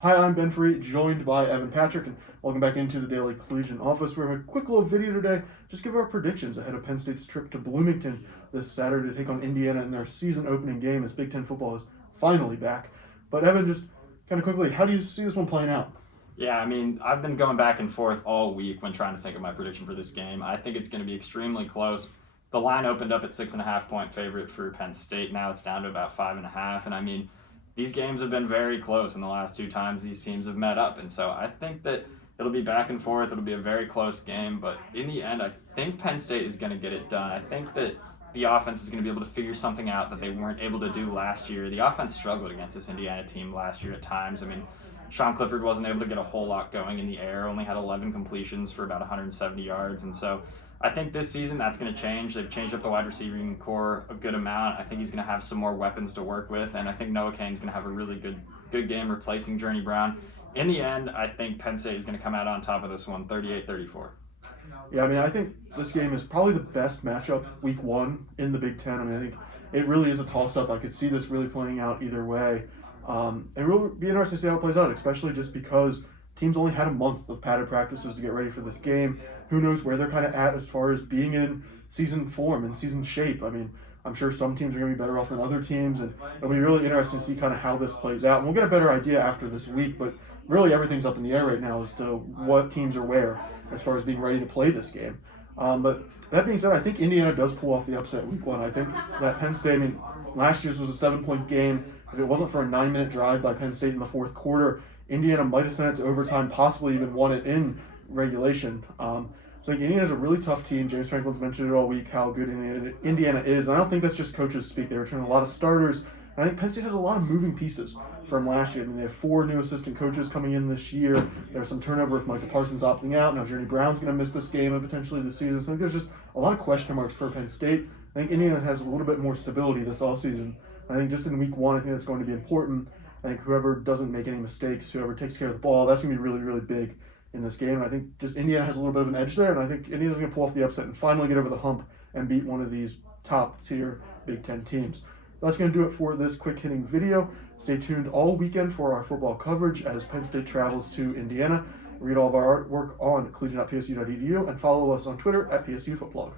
Hi, I'm Ben Free, joined by Evan Patrick, and welcome back into the Daily Collegian office. We're having a quick little video today, just give our predictions ahead of Penn State's trip to Bloomington this Saturday to take on Indiana in their season opening game as Big Ten football is finally back. But Evan, just kind of quickly, how do you see this one playing out? Yeah, I mean, I've been going back and forth all week when trying to think of my prediction for this game. I think it's going to be extremely close. The line opened up at 6.5 point favorite for Penn State. Now it's down to about 5.5. And I mean, these games have been very close in the last two times these teams have met up. And so I think that it'll be back and forth. It'll be a very close game. But in the end, I think Penn State is going to get it done. I think that the offense is going to be able to figure something out that they weren't able to do last year. The offense struggled against this Indiana team last year at times. I mean, Sean Clifford wasn't able to get a whole lot going in the air, only had 11 completions for about 170 yards. And so I think this season that's going to change. They've changed up the wide receiving core a good amount. I think he's going to have some more weapons to work with. And I think Noah Cain's going to have a really good game replacing Journey Brown. In the end, I think Penn State is going to come out on top of this one, 38-34. Yeah, I mean, I think this game is probably the best matchup week one in the Big Ten. I mean, I think it really is a toss-up. I could see this really playing out either way. It will be interesting to see how it plays out, especially just because teams only had a month of padded practices to get ready for this game. Who knows where they're kind of at as far as being in season form and season shape. I mean, I'm sure some teams are going to be better off than other teams, and it'll be really interesting to see kind of how this plays out. And we'll get a better idea after this week, but really everything's up in the air right now as to what teams are where as far as being ready to play this game. But that being said, I think Indiana does pull off the upset week one. I think that Penn State, I mean, last year's was a 7-point game. If it wasn't for a 9-minute drive by Penn State in the fourth quarter, Indiana might have sent it to overtime, possibly even won it in regulation. So I think Indiana's a really tough team. James Franklin's mentioned it all week, how good Indiana is. And I don't think that's just coaches speak. They return a lot of starters. And I think Penn State has a lot of moving pieces from last year. I mean, they have 4 new assistant coaches coming in this year. There's some turnover with Micah Parsons opting out. Now Journey Brown's going to miss this game and potentially this season. So I think there's just a lot of question marks for Penn State. I think Indiana has a little bit more stability this offseason. I think just in week one, I think that's going to be important. I think whoever doesn't make any mistakes, whoever takes care of the ball, that's going to be really, really big in this game. And I think just Indiana has a little bit of an edge there, and I think Indiana's going to pull off the upset and finally get over the hump and beat one of these top-tier Big Ten teams. That's going to do it for this quick-hitting video. Stay tuned all weekend for our football coverage as Penn State travels to Indiana. Read all of our artwork on collegian.psu.edu and follow us on Twitter at PSU Footblog.